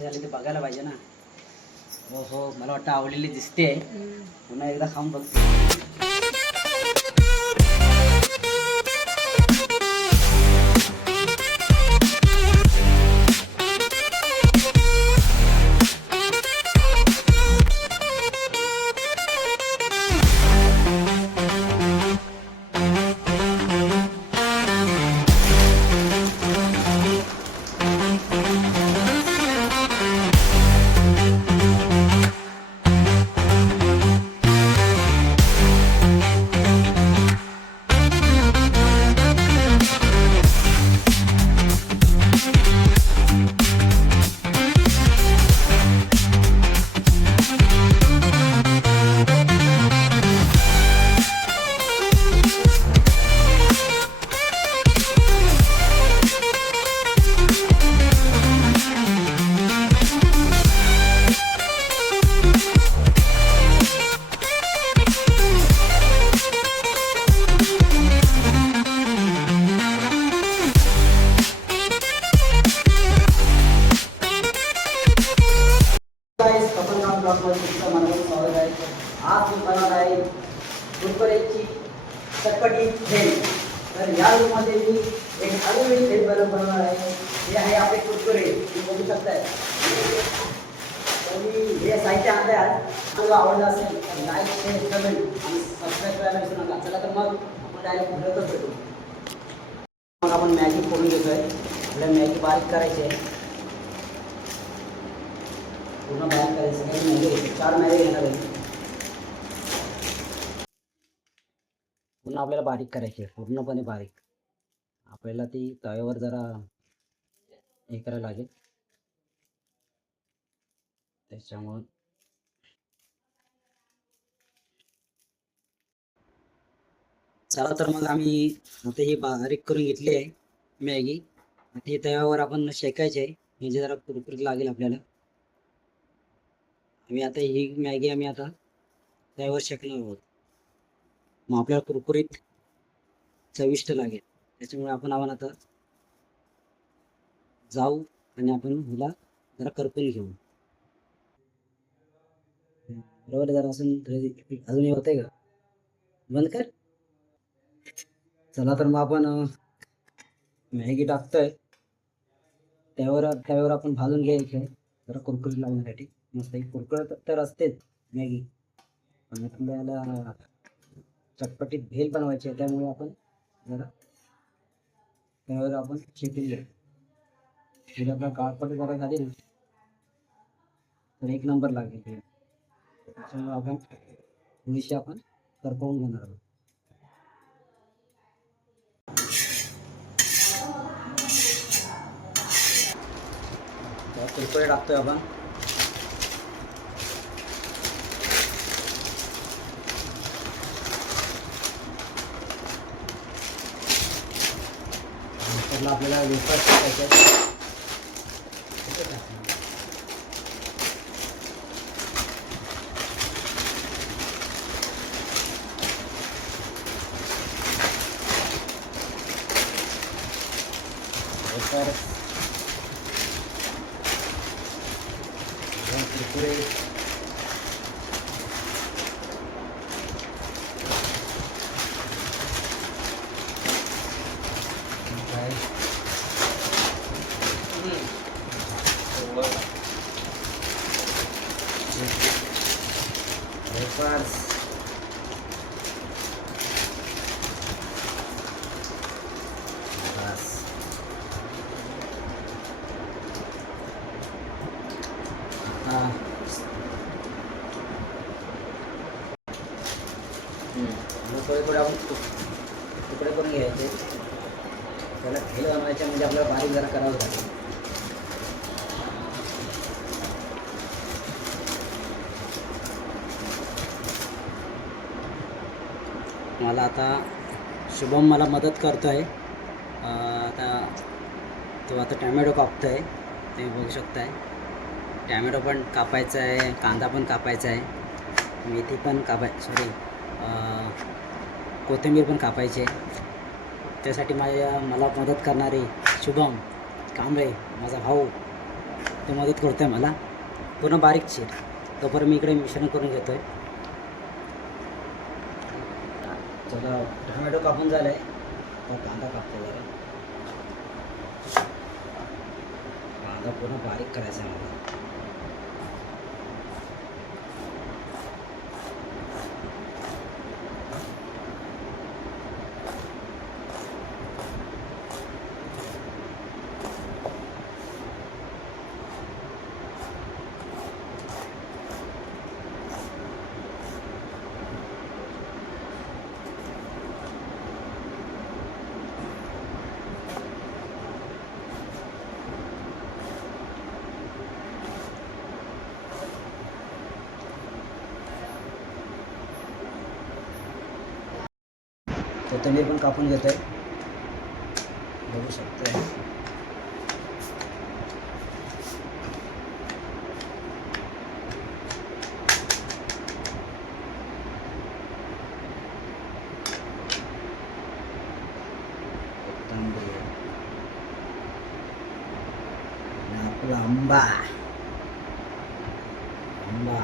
झाले ते बघायला पाहिजे ना. हो हो, मला वाटतं आवडलेली दिसते. पुन्हा एकदा खाऊन बघतो. आज मी बनवणार आहे कुरकुरेची चटपटी भेल. तर या रूममध्ये मी एक आलूवेळी भेल बनवणार आहे. हे आहे आपले कुरकुरे, तुम्ही बघू शकताय. तर मी हे साहित्य आणलं आहे. आज तुला आवडलं असेल तर लाईक, शेअर, कमेंट आणि सबस्क्राईब करायला विसरू नका. चला तर मग आपण डायरेक्ट व्हिडिओतच भेटू. मग आपण मॅगी फोडून घेतोय. आपल्याला मॅगी बारीक करायची आहे, पूर्ण बारीक करायचं. काही मॅगी 4 मॅगी घेणार आहे. पुन्हा आपल्याला बारीक करायची आहे, पूर्णपणे बारीक. आपल्याला ती तव्यावर जरा हे करायला लागेल, त्याच्यामुळं चला तर मग आम्ही आता ही बारीक करून घेतली आहे मॅगी. आता ही तव्यावर आपण शेकायची आहे, म्हणजे जरा कुरकुरीत लागेल आपल्याला. आम्ही आता ही मॅगी आता तव्यावर शेकणार आहोत, मग आपल्याला कुरकुरीत चविष्ट लागेल. त्याच्यामुळे आपण आता जाऊ आणि आपण हिला जरा करपून घेऊ. बरोबर, जरा अजून हे होतंय का? बंद कर. चला तर मग आपण मॅगी टाकतोय त्यावर आपण भाजून घ्यायचं जरा कुरकुरीत लागण्यासाठी. मस्त कुरकुरीत तर असतेच मॅगी, पण आपल्याला चटपटीत भेल बनवायची आहे, त्यामुळे आपण जरा त्यावर आपण शेकून घेऊ. म्हणजे आपला काळपट जरा झाली ना तर एक नंबर लागेल ते. त्याच्यामुळे आपण थोडीशी आपण करपवून घेणार आहोत. कुरकुरे टाकतोय आपण. नंतरला आपल्याला वेफर्स टाकायचे. वेफर्स, कुरकुरे, वेफर्स, बस. थोडे आपण तुकडे करून घ्यायचे. त्याला भेल बनवायचे म्हणजे आपल्याला बारीक जरा करावं लागेल. मला आता शुभम मला मदत करतो आहे. तो आता टॅमॅटो कापतो आहे, ते बघू शकताय. टॅमॅटो पण कापायचा आहे, कांदा पण कापायचा आहे, मेथी पण कोथिंबीर पण कापायची आहे. त्यासाठी मला मदत करणारे शुभम कांबळे माझा भाऊ, तो मदत करतोय मला पूर्ण बारीक चीर. तोपर्यंत मी इकडे मिश्रण करून घेतोय. चला टोमॅटो कापून झालाय. कांदा कापतो जरा. कांदा पूर्ण बारीक करायचा आहे मला. कोथिंबीर पण कापून घेतोय, बघू शकतोय. कोथिंबीर आणि आपला आंबा. आंबा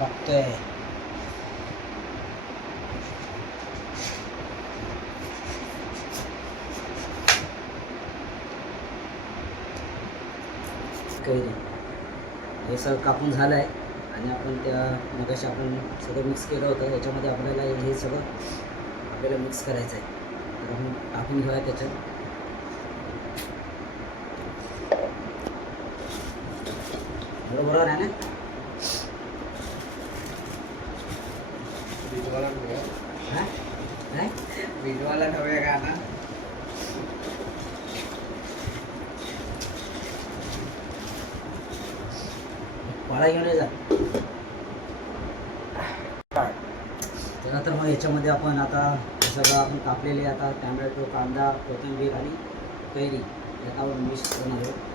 कापतोय. कैरी हे सगळं कापून झालं आहे आणि आपण त्या मगाशी आपण सगळं मिक्स केलं होतं. याच्यामध्ये आपल्याला हे सगळं मिक्स करायचं आहे. तर आपण टाकून घेऊया त्याच्यात. बरोबर आहे ना? भिजवायला ठेवूया का ना? पाळा घेऊन जा. तर मग याच्यामध्ये आपण आता सगळं आपण कापलेले आता टॅमॅटो, कांदा, कोथिंबीर आणि कैरी याच्यावर मिक्स करणार आहोत.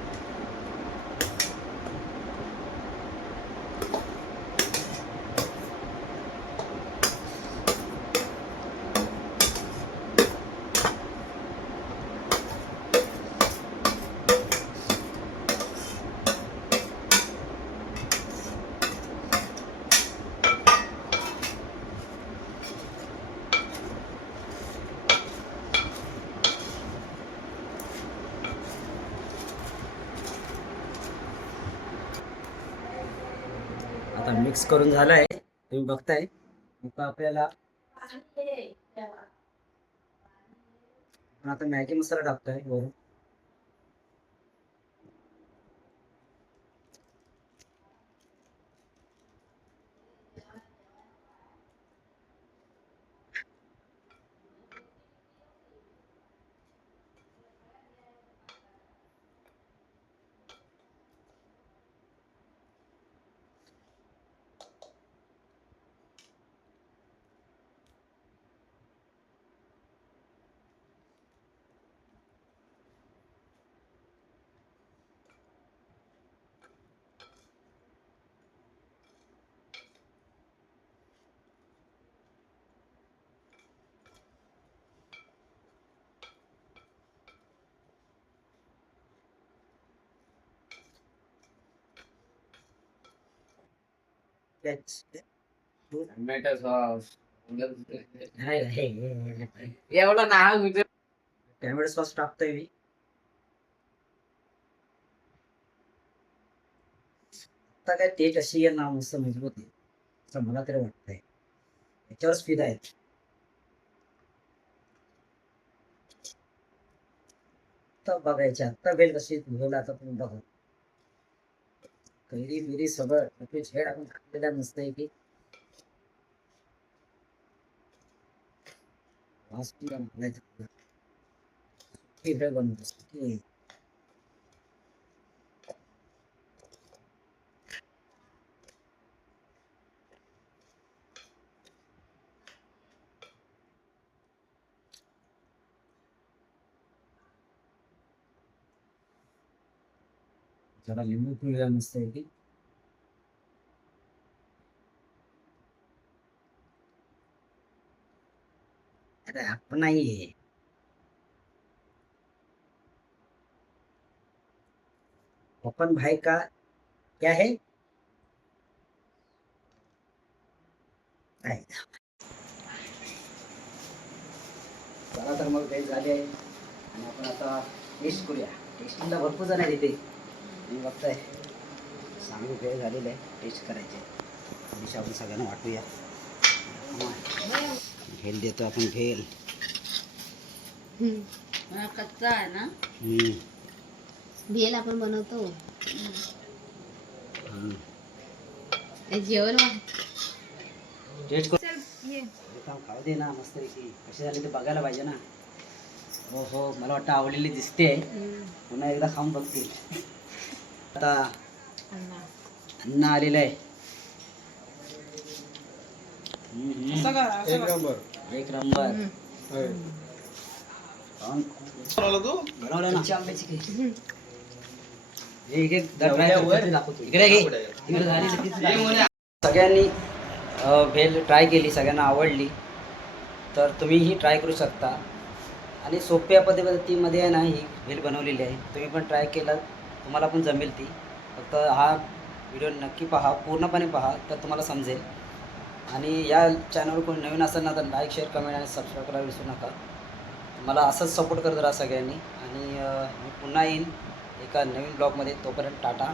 आता मिक्स करून झालं आहे, तुम्ही बघताय. आता आपल्याला आता मॅगी मसाला टाकतोय वरून. टोमॅटो सॉस एवढं नाही. टोमॅटो सॉस टाकतोय मी. आता काय टेस्ट अशी आहे ना, मस्त मजबूत आहे असं मला तरी वाटतंय. याच्यावर स्पीड आहे. आता बघायचे आता बेल कशी धुवला. आता तुम्ही बघा कैरी बिरी सगळं झेड आपण खाल्लेलं नसतंय की बनवतो. जरा लिंबू पिळूया मस्त आहे की. अरे आपण नाही ओपन भाई का क्या है नाही. चला तर मग भेट झाली आहे आणि आपण आता टेस्ट करूया. टेस्टिंगला भरपूर जण आहे तिथे मी बघताय. चांगली भेळ झालेली आहे. टेस्ट करायची आहे. दिशा आपण सगळ्यांना वाटूया. भेल देतो आपण भेल. कच्चा आहे ना भेल आपण बनवतो. हे जेवण टेस्ट खाऊ दे ना मस्त पैकी. कशी झाली ते बघायला पाहिजे ना. हो हो मला वाटतं आवडलेली दिसते. पुन्हा एकदा खाऊन बघतील. आता अन्न आलेलं आहे. एक नंबर बनवलं ना. इकडे घे. इकडे झाली. सगळ्यांनी भेल ट्राय केली, सगळ्यांना आवडली, तर तुम्हीही ट्राय करू शकता. आणि सोप्या पद्धतीमध्ये आहे ना ही भेल बनवलेली आहे. तुम्ही पण ट्राय केलं तुम्हाला पण जमेल ती. फक्त हा व्हिडिओ नक्की पहा, पूर्णपणे पहा, तर तुम्हाला समजेल. आणि या चॅनलवर कोणी नवीन असेल ना तर लाईक, शेअर, कमेंट आणि सबस्क्राईब करायला विसरू नका. मला असंच सपोर्ट करत राहा सगळ्यांनी. आणि मी पुन्हा येईन एका नवीन ब्लॉगमध्ये. तोपर्यंत टाटा.